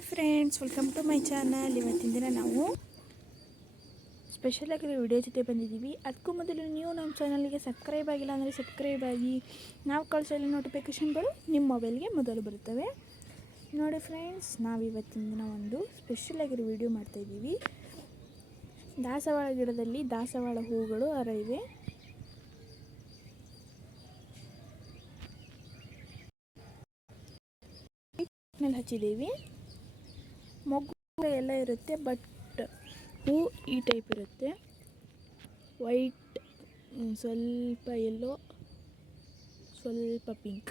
Hi friends welcome to my channel ಇವತ್ತಿನ ದಿನ ನಾವು ಸ್ಪೆಷಲ್ ಆಗಿ ವಿಡಿಯೋ ಜೊತೆ ಬಂದಿದ್ದೀವಿ. ಅದಕ್ಕೂ ಮೊದಲು ನೀವು ನಮ್ಮ ಚಾನಲ್ಗೆ ಸಬ್ಸ್ಕ್ರೈಬ್ ಆಗಿಲ್ಲ ಅಂದರೆ ಸಬ್ಸ್ಕ್ರೈಬ್ ಆಗಿ. ನಾವು ಕಳಿಸೋಲ್ಲ ನೋಟಿಫಿಕೇಷನ್ಗಳು ನಿಮ್ಮ ಮೊಬೈಲ್ಗೆ ಮೊದಲು ಬರುತ್ತವೆ. ನೋಡಿ ಫ್ರೆಂಡ್ಸ್ ನಾವು ಇವತ್ತಿನ ದಿನ ಒಂದು ಸ್ಪೆಷಲ್ ಆಗಿರೋ ವಿಡಿಯೋ ಮಾಡ್ತಾಯಿದ್ದೀವಿ ದಾಸವಾಳ ಗಿಡದಲ್ಲಿ ದಾಸವಾಳ ಹೂಗಳು ಅರಳಿವೆ. ಹಚ್ಚಿದ್ದೀವಿ. ಮೊಗ್ಗು ಎಲ್ಲ ಇರುತ್ತೆ ಬಟ್ ಹೂ ಈ ಟೈಪ್ ಇರುತ್ತೆ. ವೈಟ್ ಸ್ವಲ್ಪ ಎಲ್ಲೋ ಸ್ವಲ್ಪ ಪಿಂಕ್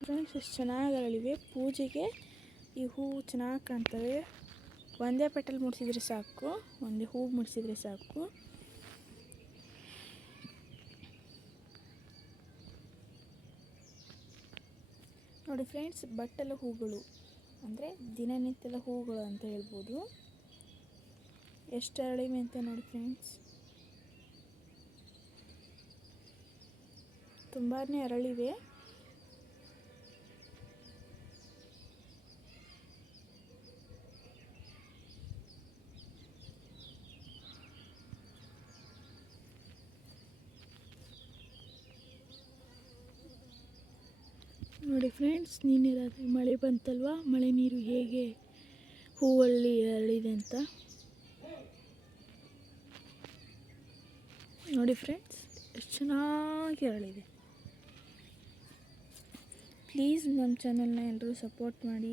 ಫ್ರೆಂಡ್ಸ್ ಎಷ್ಟು ಚೆನ್ನಾಗಿ ಅರಳಿವೆ. ಪೂಜೆಗೆ ಈ ಹೂವು ಚೆನ್ನಾಗಿ ಕಾಣ್ತವೆ. ಒಂದೇ ಪೆಟಲ್ ಮುಡಿಸಿದ್ರೆ ಸಾಕು. ಒಂದೇ ಹೂವು ಮುಡಿಸಿದ್ರೆ ಸಾಕು. ನೋಡಿ ಫ್ರೆಂಡ್ಸ್, ಬಟ್ಟಲ ಹೂಗಳು ಅಂದರೆ ದಿನನಿತ್ಯದ ಹೂಗಳು ಅಂತ ಹೇಳ್ಬೋದು. ಎಷ್ಟು ಅರಳಿವೆ ಅಂತ ನೋಡಿ ಫ್ರೆಂಡ್ಸ್. ತುಂಬಾ ಅರಳಿವೆ. ನೋಡಿ ಫ್ರೆಂಡ್ಸ್ ನಿನ್ನೆ ರಾತ್ರಿ ಮಳೆ ಬಂತಲ್ವಾ? ಮಳೆ ನೀರು ಹೇಗೆ? ಹೂವಲ್ಲಿ ಅರಳಿದೆ ಅಂತ. ನೋಡಿ ಫ್ರೆಂಡ್ಸ್ ಎಷ್ಟು ಚೆನ್ನಾಗಿ ಅರಳಿದೆ. ಪ್ಲೀಸ್ ನಮ್ಮ ಚಾನಲ್ನ ಎಲ್ಲರೂ ಸಪೋರ್ಟ್ ಮಾಡಿ.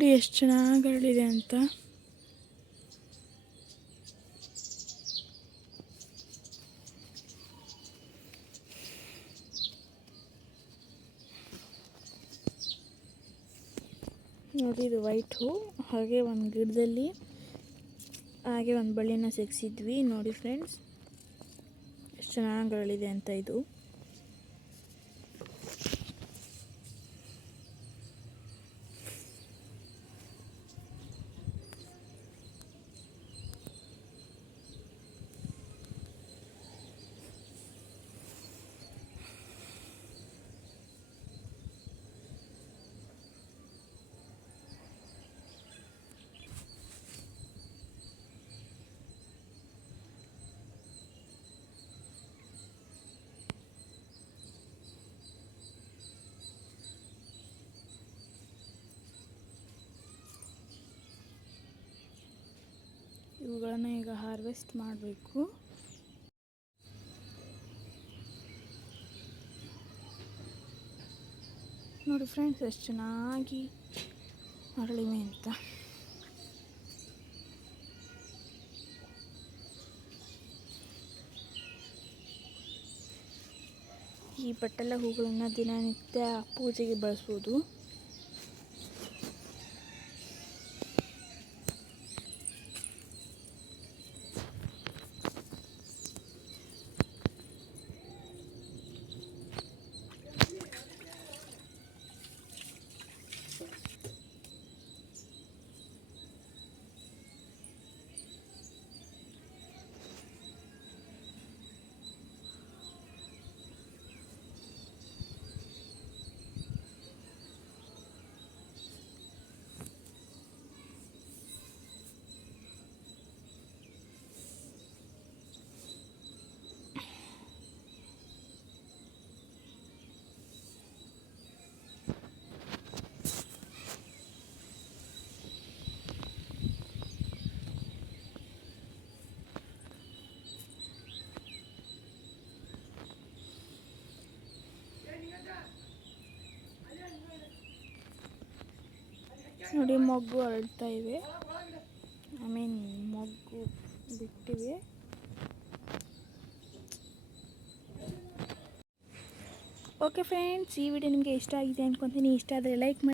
ನೋಡಿ ಎಷ್ಟು ಚೆನ್ನಾಗಿ ಅರಳಿದೆ ಅಂತ. ನೋಡಿ ಇದು ವೈಟ್ ಹೂ. ಹಾಗೆ ಒಂದು ಗಿಡದಲ್ಲಿ, ಹಾಗೆ ಒಂದು ಬಳ್ಳಿನ ಸಿಗಿಸಿದ್ವಿ. ನೋಡಿ ಫ್ರೆಂಡ್ಸ್ ಎಷ್ಟು ಚೆನ್ನಾಗಿ ಅರಳಿದೆ ಅಂತ ಇದು. ಇವುಗಳನ್ನು ಈಗ ಹಾರ್ವೆಸ್ಟ್ ಮಾಡಬೇಕು. ನೋಡಿ ಫ್ರೆಂಡ್ಸ್ ಎಷ್ಟು ಚೆನ್ನಾಗಿ ಅರಳಿವೆ ಅಂತ. ಈ ಬಟ್ಟಲ ಹೂಗಳನ್ನು ದಿನನಿತ್ಯ ಪೂಜೆಗೆ ಬಳಸ್ಬೋದು. ನೋಡಿ ಮೊಗ್ಗು ಅರಳ್ತಾ ಇವೆ. ಐ ಮೀನ್ ಮೊಗ್ಗು ಬಿಟ್ಟಿವೆ. ಓಕೆ ಫ್ರೆಂಡ್ಸ್ ಈ ವಿಡಿಯೋ ನಿಮಗೆ ಇಷ್ಟ ಆಗಿದೆ ಅನ್ಕೊತೀನಿ. ಇಷ್ಟ ಆದರೆ ಲೈಕ್ ಮಾಡಿ.